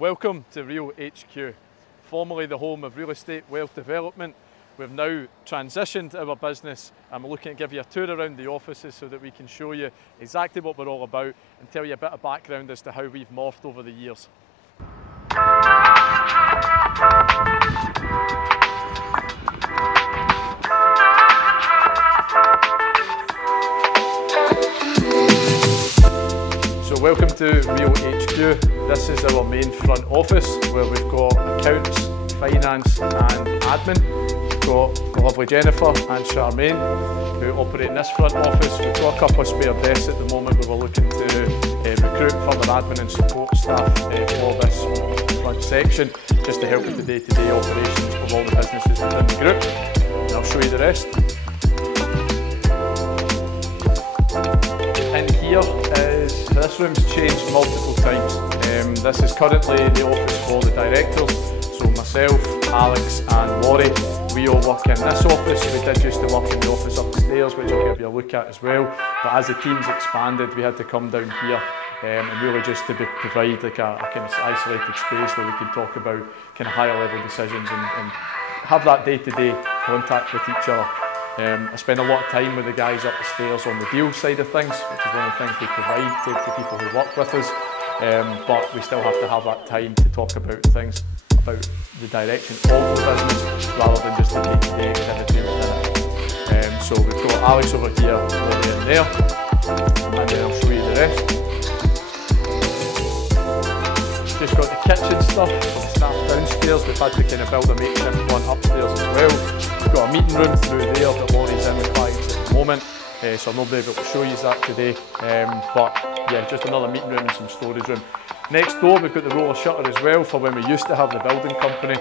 Welcome to Rewd HQ, formerly the home of real estate wealth development. We've now transitioned our business and we're looking to give you a tour around the offices so that we can show you exactly what we're all about and tell you a bit of background as to how we've morphed over the years. So welcome to Rewd HQ. This is our main front office where we've got accounts, finance and admin. We've got the lovely Jennifer and Charmaine who operate in this front office. We've got a couple of spare desks at the moment. We were looking to recruit further admin and support staff for this front section just to help with the day-to-day operations of all the businesses within the group. And I'll show you the rest. In here this room's changed multiple times. This is currently the office for the directors, so myself, Alex and Laurie, we all work in this office. We did used to work in the office upstairs, which I'll give you a look at as well, but as the team's expanded we had to come down here and really just to provide like a kind of isolated space where we can talk about kind of higher level decisions and have that day-to-day contact with each other. I spend a lot of time with the guys up the stairs on the deal side of things, which is one of the things we provide to people who work with us, but we still have to have that time to talk about things about the direction of the business rather than just the day-to-day activity within it. So we've got Alex over here, Laurie in there, and then I'll show you the rest. Just got the kitchen stuff for the staff downstairs. We've had to kind of build a makeshift one upstairs as well. We've got a meeting room through there that Laurie's in with clients at the moment, so I'm not able to show you that today. But yeah, just another meeting room and some storage room. Next door we've got the roller shutter as well for when we used to have the building company,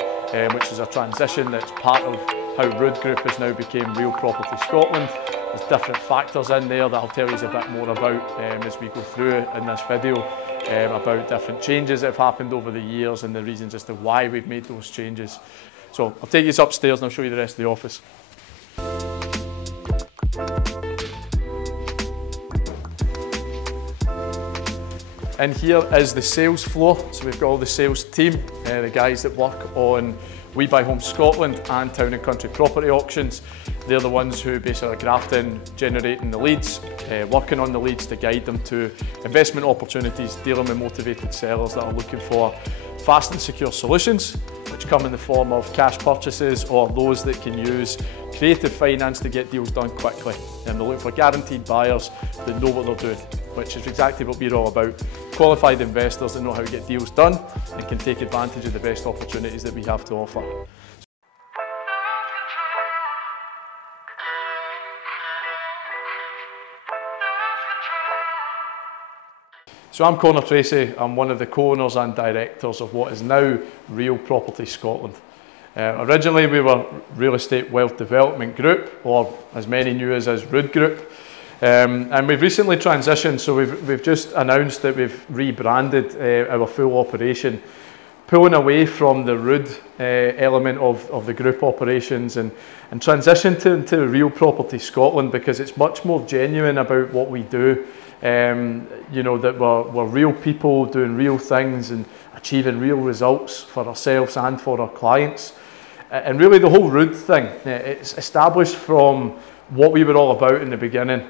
which is a transition that's part of how Rewd Group has now became Real Property Scotland. There's different factors in there that I'll tell you a bit more about as we go through in this video, about different changes that have happened over the years and the reasons as to why we've made those changes. So I'll take you upstairs and I'll show you the rest of the office. In here is the sales floor, so we've got all the sales team, the guys that work on We Buy Homes Scotland and Town and Country property auctions. They're the ones who basically graft in, generating the leads, working on the leads to guide them to investment opportunities, dealing with motivated sellers that are looking for fast and secure solutions, which come in the form of cash purchases or those that can use creative finance to get deals done quickly. And they're looking for guaranteed buyers that know what they're doing, which is exactly what we're all about. Qualified investors that know how to get deals done and can take advantage of the best opportunities that we have to offer. So I'm Conor Tracy. I'm one of the co-owners and directors of what is now Real Property Scotland. Originally we were Real Estate Wealth Development Group, or as many knew us as Rewd Group. And we've recently transitioned, so we've just announced that we've rebranded our full operation, pulling away from the Rewd element of the group operations and transitioned into Real Property Scotland because it's much more genuine about what we do. You know, that we're real people doing real things and achieving real results for ourselves and for our clients. And really the whole Rewd thing, it's established from what we were all about in the beginning,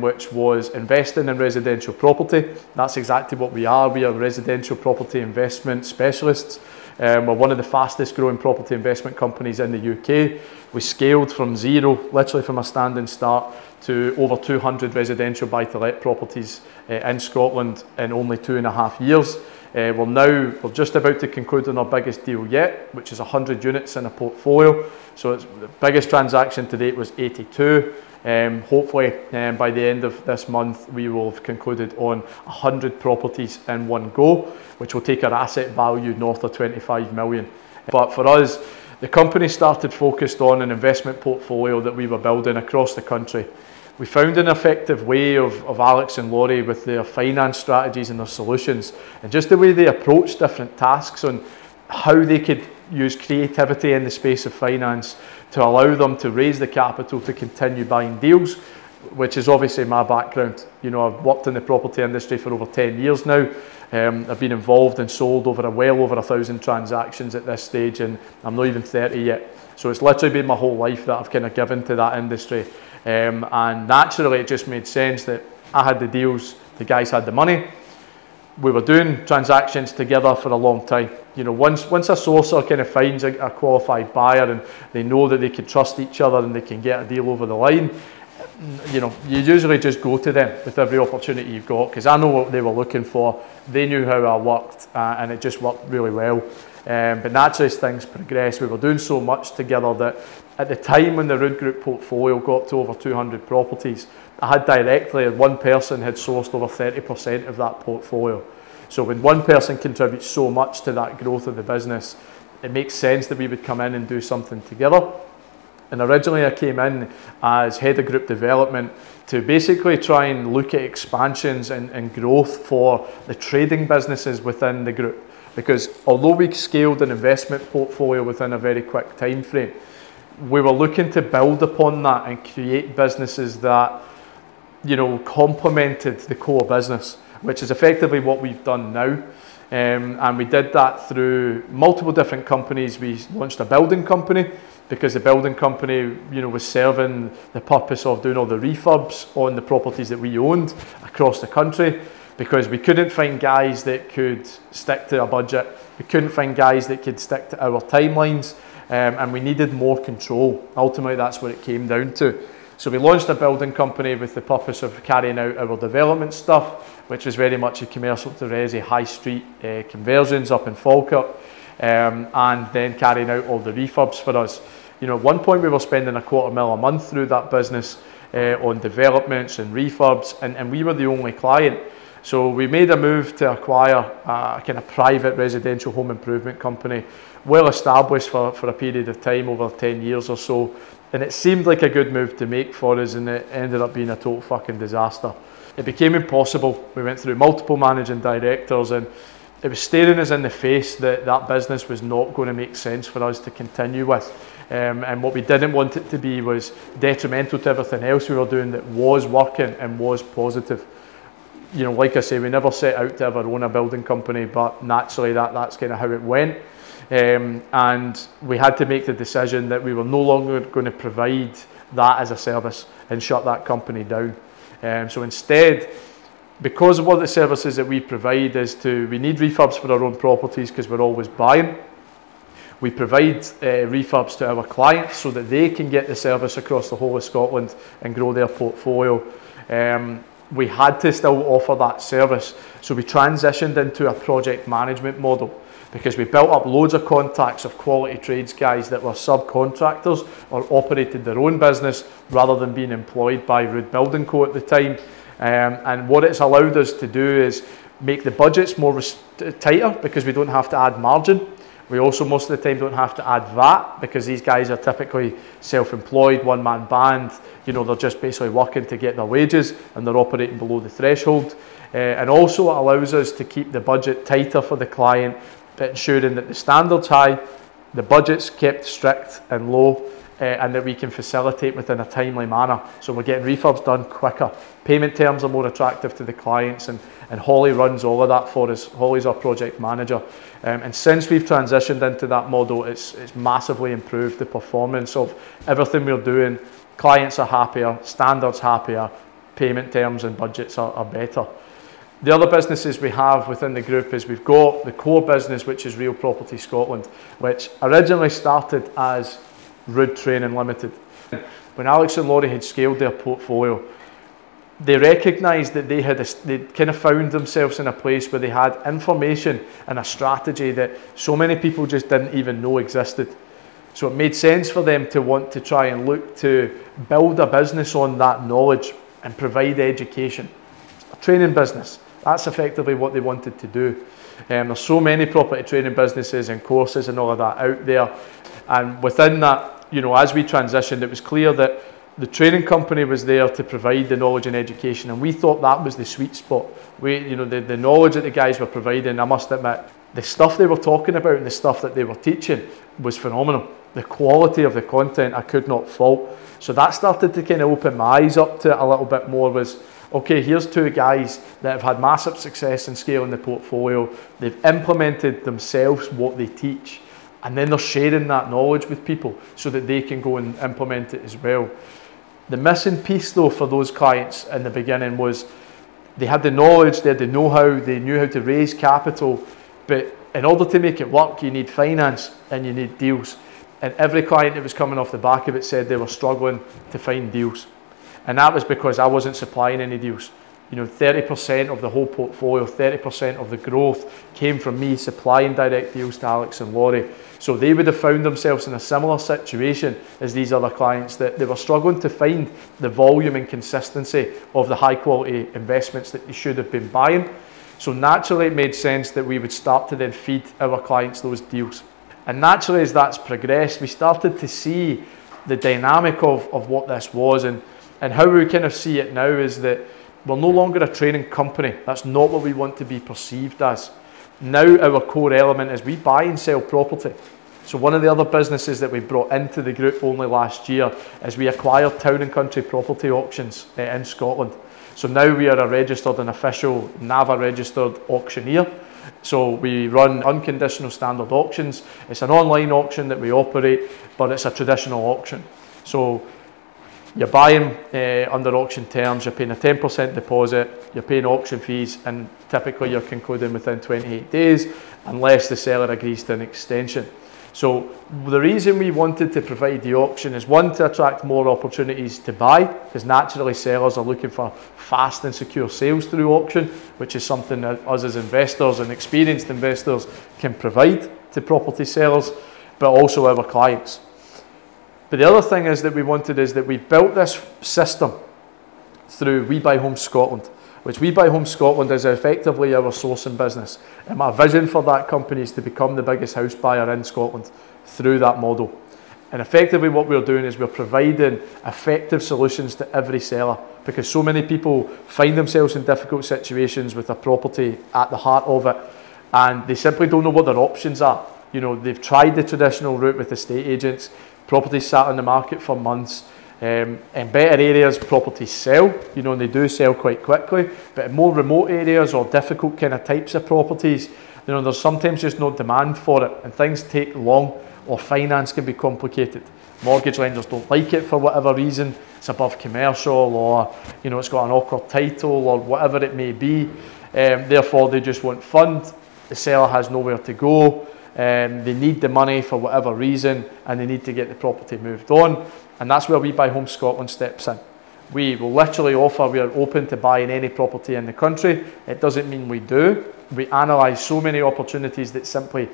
which was investing in residential property. That's exactly what we are. We are residential property investment specialists. We're one of the fastest growing property investment companies in the UK. We scaled from zero, literally from a standing start, to over 200 residential buy-to-let properties in Scotland in only 2.5 years. We're just about to conclude on our biggest deal yet, which is 100 units in a portfolio. So the biggest transaction to date was 82. Hopefully by the end of this month we will have concluded on 100 properties in one go, which will take our asset value north of 25 million. But for us, The company started focused on an investment portfolio that we were building across the country. We found an effective way of Alex and Laurie with their finance strategies and their solutions, and just the way they approach different tasks on how they could use creativity in the space of finance to allow them to raise the capital to continue buying deals, which is obviously my background. You know, I've worked in the property industry for over 10 years now. I've been involved and sold well over 1,000 transactions at this stage, and I'm not even 30 yet. So it's literally been my whole life that I've kind of given to that industry. And naturally it just made sense that I had the deals, the guys had the money. We were doing transactions together for a long time. You know, once a sourcer kind of finds a qualified buyer and they know that they can trust each other and they can get a deal over the line, you know, you usually just go to them with every opportunity you've got, because I know what they were looking for. They knew how I worked, and it just worked really well. But naturally, as things progressed, we were doing so much together that at the time when the Rewd Group portfolio got to over 200 properties, I had directly, one person had sourced over 30% of that portfolio. So when one person contributes so much to that growth of the business, it makes sense that we would come in and do something together. And originally I came in as head of group development to basically try and look at expansions and growth for the trading businesses within the group. Because although we scaled an investment portfolio within a very quick time frame, we were looking to build upon that and create businesses that, you know, complemented the core business, which is effectively what we've done now. And we did that through multiple different companies. We launched a building company because the building company, you know, was serving the purpose of doing all the refurbs on the properties that we owned across the country, because we couldn't find guys that could stick to a budget. We couldn't find guys that could stick to our timelines, and we needed more control. Ultimately, that's what it came down to. So we launched a building company with the purpose of carrying out our development stuff, which was very much a commercial to resi high street conversions up in Falkirk, and then carrying out all the refurbs for us. You know, at one point we were spending $250,000 a month through that business on developments and refurbs, and we were the only client. So we made a move to acquire a kind of private residential home improvement company, well established for a period of time, over 10 years or so. And it seemed like a good move to make for us, and it ended up being a total fucking disaster. It became impossible. We went through multiple managing directors, and it was staring us in the face that that business was not going to make sense for us to continue with. And what we didn't want it to be was detrimental to everything else we were doing that was working and was positive. You know, like I say, we never set out to ever own a building company, but naturally that's kind of how it went. And we had to make the decision that we were no longer going to provide that as a service and shut that company down. So instead, because of one of the services that we provide is we need refurbs for our own properties because we're always buying. We provide refurbs to our clients so that they can get the service across the whole of Scotland and grow their portfolio. We had to still offer that service, so we transitioned into a project management model, because we built up loads of contacts of quality trades guys that were subcontractors or operated their own business rather than being employed by Rewd Building Co at the time. And what it's allowed us to do is make the budgets more tighter, because we don't have to add margin. We also most of the time don't have to add VAT, because these guys are typically self-employed, one-man band. You know, they're just basically working to get their wages and they're operating below the threshold. And also it allows us to keep the budget tighter for the client, ensuring that the standard's high, the budget's kept strict and low, and that we can facilitate within a timely manner. So we're getting refurbs done quicker. Payment terms are more attractive to the clients, and Holly runs all of that for us. Holly's our project manager. And since we've transitioned into that model, it's massively improved the performance of everything we're doing. Clients are happier, standards happier, payment terms and budgets are better. The other businesses we have within the group is we've got the core business, which is Real Property Scotland, which originally started as Rewd Training Limited. When Alex and Laurie had scaled their portfolio, they recognised that they'd kind of found themselves in a place where they had information and a strategy that so many people just didn't even know existed. So it made sense for them to want to try and look to build a business on that knowledge and provide education. A training business. That's effectively what they wanted to do. There's so many property training businesses and courses and all of that out there. And within that, you know, as we transitioned, it was clear that the training company was there to provide the knowledge and education, and we thought that was the sweet spot. You know, the knowledge that the guys were providing, I must admit, the stuff they were talking about and the stuff that they were teaching was phenomenal. The quality of the content I could not fault. So that started to kind of open my eyes up to it a little bit more. Was, okay, here's two guys that have had massive success in scaling the portfolio. They've implemented themselves what they teach, and then they're sharing that knowledge with people so that they can go and implement it as well. The missing piece though for those clients in the beginning was they had the knowledge, they had the know-how, they knew how to raise capital, but in order to make it work, you need finance and you need deals. And every client that was coming off the back of it said they were struggling to find deals. And that was because I wasn't supplying any deals. You know, 30% of the whole portfolio, 30% of the growth came from me supplying direct deals to Alex and Laurie. So they would have found themselves in a similar situation as these other clients, that they were struggling to find the volume and consistency of the high quality investments that they should have been buying. So naturally it made sense that we would start to then feed our clients those deals. And naturally as that's progressed, we started to see the dynamic of what this was, and how we kind of see it now is that we're no longer a training company. That's not what we want to be perceived as. Now our core element is we buy and sell property. So one of the other businesses that we brought into the group only last year is we acquired Town and Country Property Auctions in Scotland. So now we are a registered and official NAVA registered auctioneer. So we run unconditional standard auctions. It's an online auction that we operate, but it's a traditional auction. So you're buying under auction terms, you're paying a 10% deposit, you're paying auction fees, and typically you're concluding within 28 days unless the seller agrees to an extension. So the reason we wanted to provide the auction is, one, to attract more opportunities to buy, because naturally sellers are looking for fast and secure sales through auction, which is something that us as investors and experienced investors can provide to property sellers, but also our clients. But the other thing is that we wanted is that we built this system through We Buy Homes Scotland, which We Buy Homes Scotland is effectively our sourcing business. And my vision for that company is to become the biggest house buyer in Scotland through that model. And effectively what we're doing is we're providing effective solutions to every seller, because so many people find themselves in difficult situations with a property at the heart of it, and they simply don't know what their options are. You know, they've tried the traditional route with estate agents, properties sat on the market for months. In better areas, properties sell, you know, and they do sell quite quickly. But in more remote areas or difficult kind of types of properties, you know, there's sometimes just no demand for it, and things take long, or finance can be complicated. Mortgage lenders don't like it for whatever reason. It's above commercial, or you know, it's got an awkward title, or whatever it may be. Therefore, they just want fund. The seller has nowhere to go. They need the money for whatever reason, and they need to get the property moved on. And that's where We Buy Homes Scotland steps in. We will literally offer, we are open to buying any property in the country. It doesn't mean we do. We analyse so many opportunities that simply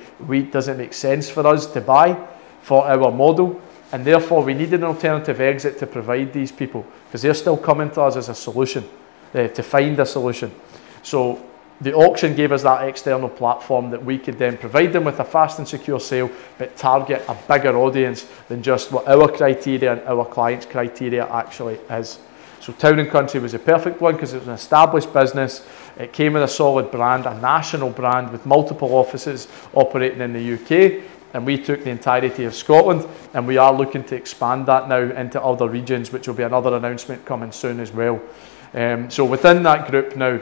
doesn't make sense for us to buy for our model. And therefore we need an alternative exit to provide these people, because they're still coming to us as a solution, to find a solution. So the auction gave us that external platform that we could then provide them with a fast and secure sale, but target a bigger audience than just what our criteria and our clients' criteria actually is. So Town and Country was a perfect one because it was an established business. It came with a solid brand, a national brand with multiple offices operating in the UK. And we took the entirety of Scotland, and we are looking to expand that now into other regions, which will be another announcement coming soon as well. So within that group now,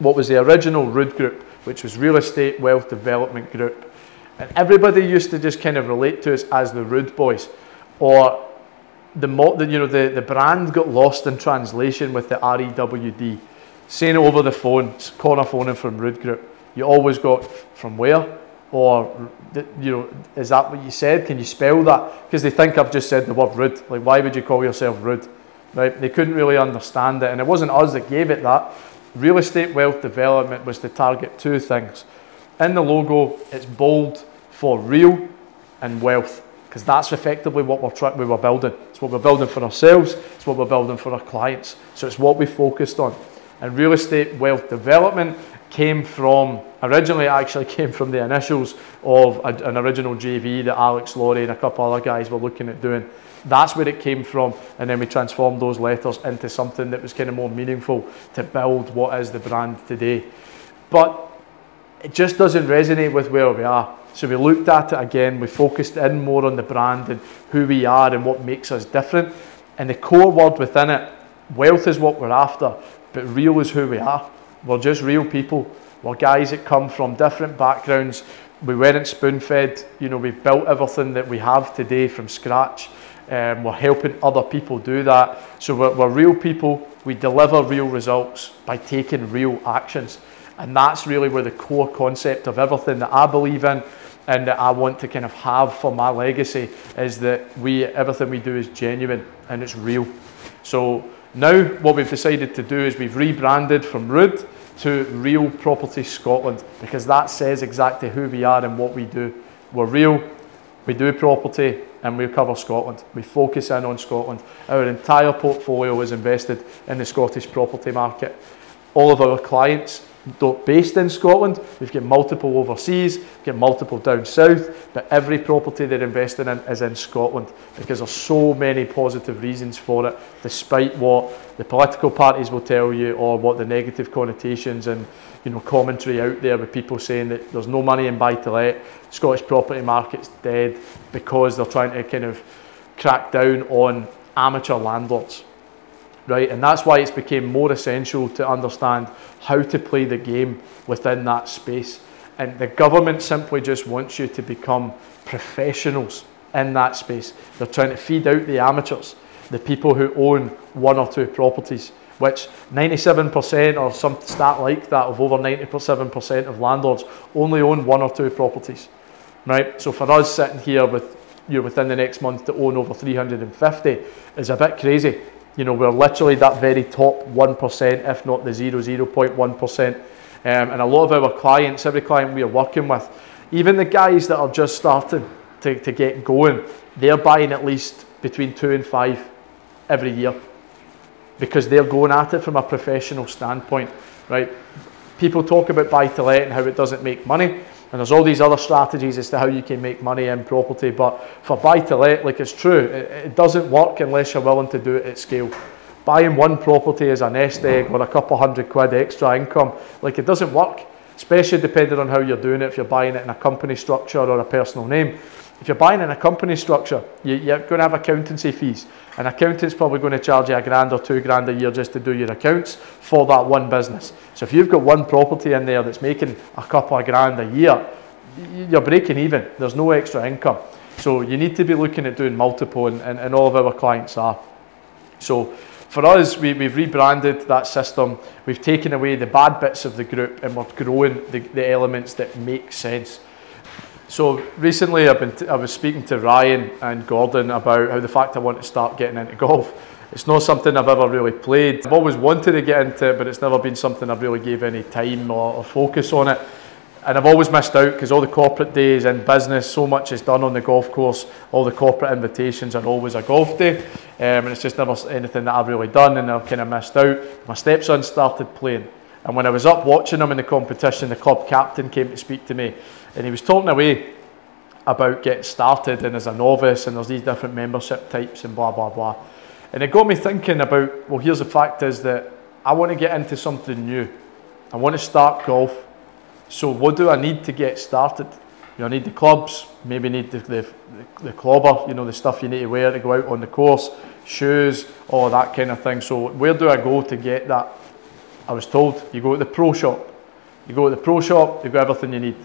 what was the original Rewd group, which was Real Estate Wealth Development Group. And everybody used to just kind of relate to us as the Rewd boys, or the brand got lost in translation with the REWD. Saying it over the phone, corner phoning from Rewd group. You always got from where? Or, you know, is that what you said? Can you spell that? Because they think I've just said the word Rewd. Like, why would you call yourself Rewd? Right? They couldn't really understand it, and it wasn't us that gave it that. Real Estate Wealth Development was to target two things. In the logo, it's bold for real and wealth, because that's effectively what we were building. It's what we're building for ourselves, it's what we're building for our clients. So it's what we focused on. And real estate wealth development originally actually came from the initials of an original JV that Alex, Laurie and a couple other guys were looking at doing. That's where it came from, and then we transformed those letters into something that was kind of more meaningful to build what is the brand today. But it just doesn't resonate with where we are. So we looked at it again, we focused in more on the brand and who we are and what makes us different. And the core word within it, wealth is what we're after, but real is who we are. We're just real people. We're guys that come from different backgrounds. We weren't spoon-fed. You know, we've built everything that we have today from scratch. We're helping other people do that. So we're real people. We deliver real results by taking real actions. And that's really where the core concept of everything that I believe in and that I want to kind of have for my legacy is that everything we do is genuine and it's real. So now what we've decided to do is we've rebranded from Rewd to Real Property Scotland, because that says exactly who we are and what we do. We're real, we do property, and we cover Scotland. We focus in on Scotland. Our entire portfolio is invested in the Scottish property market. All of our clients based in Scotland, we've got multiple overseas, we've got multiple down south, but every property they're investing in is in Scotland because there's so many positive reasons for it, despite what the political parties will tell you or what the negative connotations and commentary out there with people saying that there's no money in buy-to-let, Scottish property market's dead because they're trying to kind of crack down on amateur landlords. Right, and that's why it's become more essential to understand how to play the game within that space. And the government simply just wants you to become professionals in that space. They're trying to feed out the amateurs, the people who own one or two properties, which 97% or some stat like that of over 97% of landlords only own one or two properties. Right, so for us sitting here with within the next month to own over 350 is a bit crazy. We're literally that very top 1%, if not the 0.1%. And a lot of our clients, every client we are working with, even the guys that are just starting to get going, they're buying at least between 2 and 5 every year because they're going at it from a professional standpoint, right? People talk about buy-to-let and how it doesn't make money. And there's all these other strategies as to how you can make money in property. But for buy-to-let, like it's true, it doesn't work unless you're willing to do it at scale. Buying one property as a nest egg or a couple £100 extra income, like it doesn't work, especially depending on how you're doing it, if you're buying it in a company structure or a personal name. If you're buying in a company structure, you're going to have accountancy fees. An accountant's probably going to charge you £1,000 or £2,000 a year just to do your accounts for that one business. So if you've got one property in there that's making a couple of grand a year, you're breaking even. There's no extra income. So you need to be looking at doing multiple, and all of our clients are. So for us, we've rebranded that system. We've taken away the bad bits of the group and we're growing the elements that make sense. So recently I was speaking to Ryan and Gordon about how the fact I want to start getting into golf. It's not something I've ever really played. I've always wanted to get into it, but it's never been something I've really gave any time or focus on it. And I've always missed out because all the corporate days in business, so much is done on the golf course. All the corporate invitations are always a golf day. And it's just never anything that I've really done, and I've kind of missed out. My stepson started playing. And when I was up watching him in the competition, the club captain came to speak to me. And he was talking away about getting started and as a novice, and there's these different membership types and blah, blah, blah. And it got me thinking about, well, here's the fact is that I want to get into something new. I want to start golf. So what do I need to get started? I need the clubs, maybe need the clobber, the stuff you need to wear to go out on the course, shoes, all that kind of thing. So where do I go to get that? I was told you go to the pro shop. You go to the pro shop, you've got everything you need.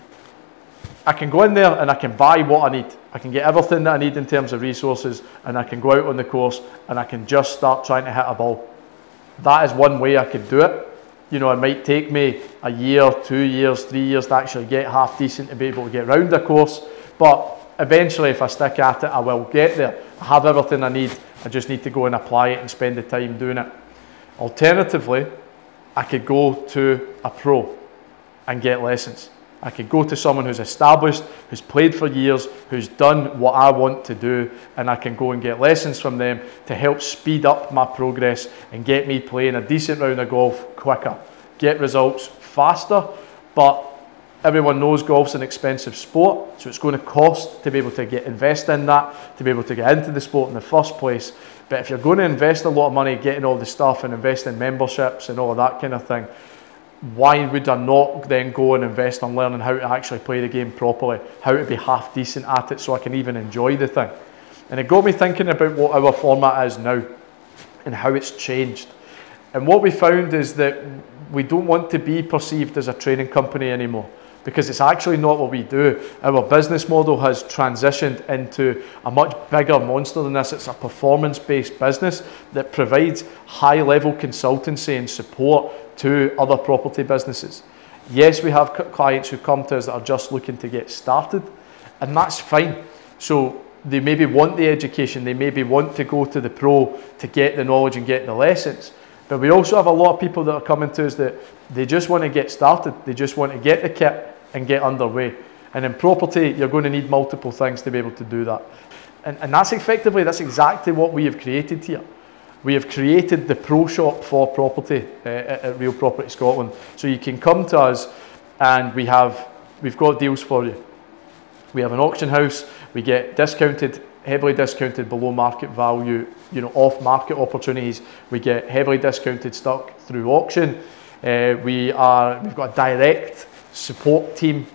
I can go in there and I can buy what I need. I can get everything that I need in terms of resources, and I can go out on the course and I can just start trying to hit a ball. That is one way I could do it. It might take me a year, 2 years, 3 years to actually get half decent to be able to get round the course. But eventually, if I stick at it, I will get there. I have everything I need. I just need to go and apply it and spend the time doing it. Alternatively, I could go to a pro and get lessons. I can go to someone who's established, who's played for years, who's done what I want to do, and I can go and get lessons from them to help speed up my progress and get me playing a decent round of golf quicker, get results faster. But everyone knows golf's an expensive sport, so it's going to cost to be able to invest in that, to be able to get into the sport in the first place. But if you're going to invest a lot of money getting all the stuff and invest in memberships and all of that kind of thing, why would I not then go and invest on learning how to actually play the game properly, how to be half decent at it so I can even enjoy the thing? And it got me thinking about what our format is now and how it's changed. And what we found is that we don't want to be perceived as a training company anymore, because it's actually not what we do. Our business model has transitioned into a much bigger monster than this. It's a performance-based business that provides high-level consultancy and support to other property businesses. Yes, we have clients who come to us that are just looking to get started, and that's fine. So they maybe want the education, they maybe want to go to the pro to get the knowledge and get the lessons. But we also have a lot of people that are coming to us that they just want to get started, they just want to get the kit and get underway. And in property, you're going to need multiple things to be able to do that. And that's exactly what we have created here. We have created the pro shop for property at Rewd Property Scotland. So you can come to us and we've got deals for you. We have an auction house, we get discounted, heavily discounted below market value, off market opportunities. We get heavily discounted stock through auction. We've got a direct support team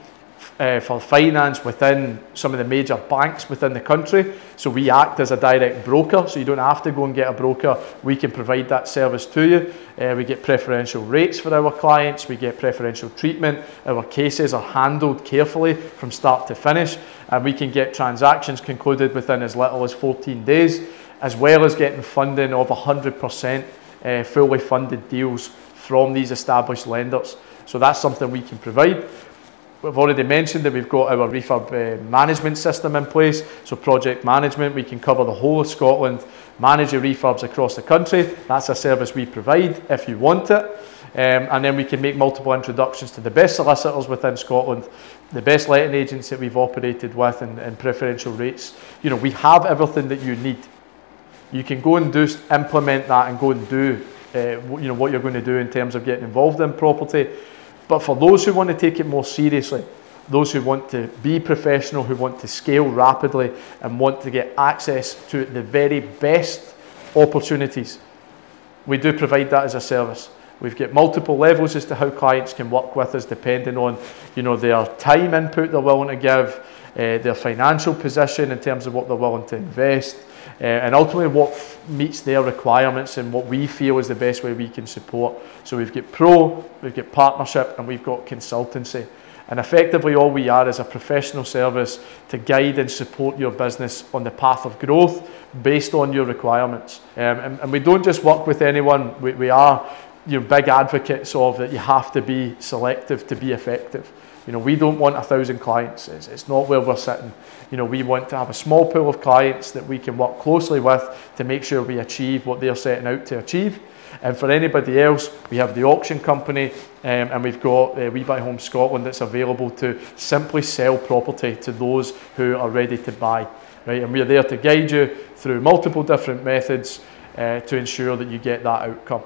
for finance within some of the major banks within the country. So we act as a direct broker, so you don't have to go and get a broker. We can provide that service to you. We get preferential rates for our clients, we get preferential treatment. Our cases are handled carefully from start to finish, and we can get transactions concluded within as little as 14 days, as well as getting funding of 100% fully funded deals from these established lenders. So that's something we can provide. We've already mentioned that we've got our refurb management system in place. So project management, we can cover the whole of Scotland, manage your refurbs across the country. That's a service we provide if you want it. And then we can make multiple introductions to the best solicitors within Scotland, the best letting agents that we've operated with, and preferential rates. We have everything that you need. You can go and implement that and go and do what you're going to do in terms of getting involved in property. But for those who want to take it more seriously, those who want to be professional, who want to scale rapidly and want to get access to the very best opportunities, we do provide that as a service. We've got multiple levels as to how clients can work with us, depending on their time input they're willing to give, their financial position in terms of what they're willing to invest, and ultimately what meets their requirements and what we feel is the best way we can support. So we've got pro, we've got partnership, and we've got consultancy. And effectively all we are is a professional service to guide and support your business on the path of growth based on your requirements. And we don't just work with anyone. We are big advocates of that you have to be selective to be effective. We don't want 1,000 clients. It's not where we're sitting. We want to have a small pool of clients that we can work closely with to make sure we achieve what they're setting out to achieve. And for anybody else, we have the auction company, and we've got We Buy Homes Scotland that's available to simply sell property to those who are ready to buy. Right? And we're there to guide you through multiple different methods to ensure that you get that outcome.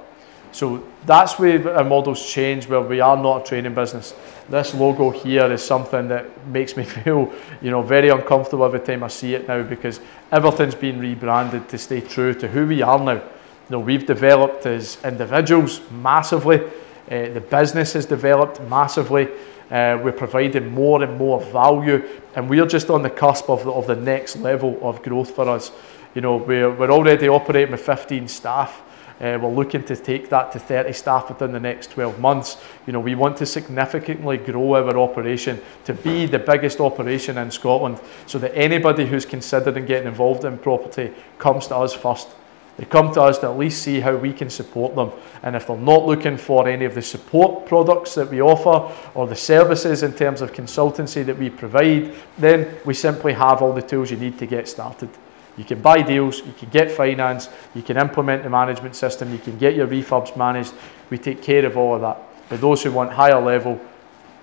So that's where our model's changed, where we are not a training business. This logo here is something that makes me feel, very uncomfortable every time I see it now, because everything's been rebranded to stay true to who we are now. We've developed as individuals massively. The business has developed massively. We're providing more and more value, and we're just on the cusp of the next level of growth for us. We're already operating with 15 staff. We're looking to take that to 30 staff within the next 12 months. We want to significantly grow our operation to be the biggest operation in Scotland, so that anybody who's considering getting involved in property comes to us first. They come to us to at least see how we can support them. And if they're not looking for any of the support products that we offer or the services in terms of consultancy that we provide, then we simply have all the tools you need to get started. You can buy deals, you can get finance, you can implement the management system, you can get your refurbs managed. We take care of all of that. For those who want higher level,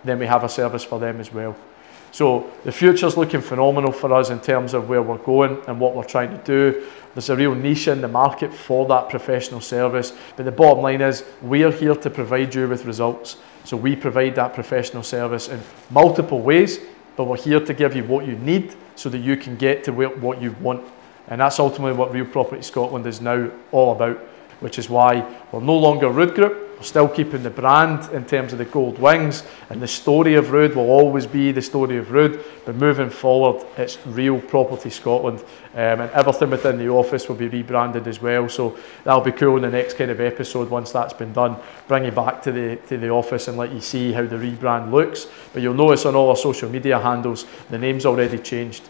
then we have a service for them as well. So the future's looking phenomenal for us in terms of where we're going and what we're trying to do. There's a real niche in the market for that professional service, but the bottom line is we're here to provide you with results. So we provide that professional service in multiple ways, but we're here to give you what you need so that you can get to what you want. And that's ultimately what Rewd Property Scotland is now all about, which is why we're no longer Rewd Group. We're still keeping the brand in terms of the gold wings, and the story of Rewd will always be the story of Rewd, but moving forward it's Rewd Property Scotland, and everything within the office will be rebranded as well. So that'll be cool in the next kind of episode. Once that's been done, bring you back to the office and let you see how the rebrand looks. But you'll notice on all our social media handles the name's already changed.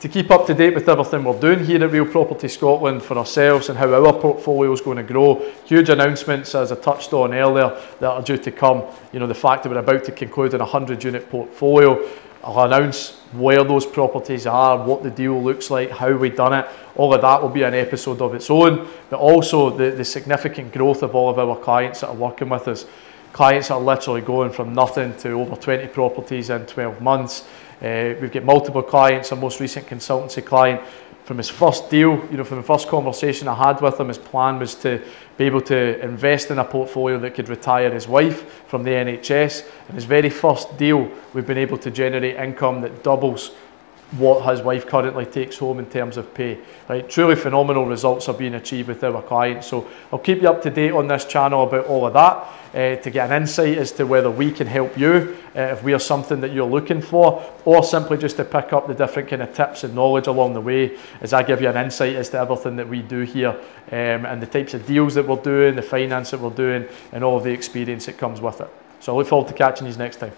To keep up to date with everything we're doing here at Rewd Property Scotland for ourselves and how our portfolio is going to grow, huge announcements, as I touched on earlier, that are due to come. You know, the fact that we're about to conclude an 100-unit portfolio. I'll announce where those properties are, what the deal looks like, how we've done it. All of that will be an episode of its own, but also the significant growth of all of our clients that are working with us. Clients are literally going from nothing to over 20 properties in 12 months. We've got multiple clients. Our most recent consultancy client, from his first deal, you know, from the first conversation I had with him, his plan was to be able to invest in a portfolio that could retire his wife from the NHS. And his very first deal, we've been able to generate income that doubles what his wife currently takes home in terms of pay. Right, truly phenomenal results are being achieved with our clients. So I'll keep you up to date on this channel about all of that, to get an insight as to whether we can help you, if we are something that you're looking for, or simply just to pick up the different kind of tips and knowledge along the way as I give you an insight as to everything that we do here, and the types of deals that we're doing, the finance that we're doing, and all of the experience that comes with it. So I look forward to catching you next time.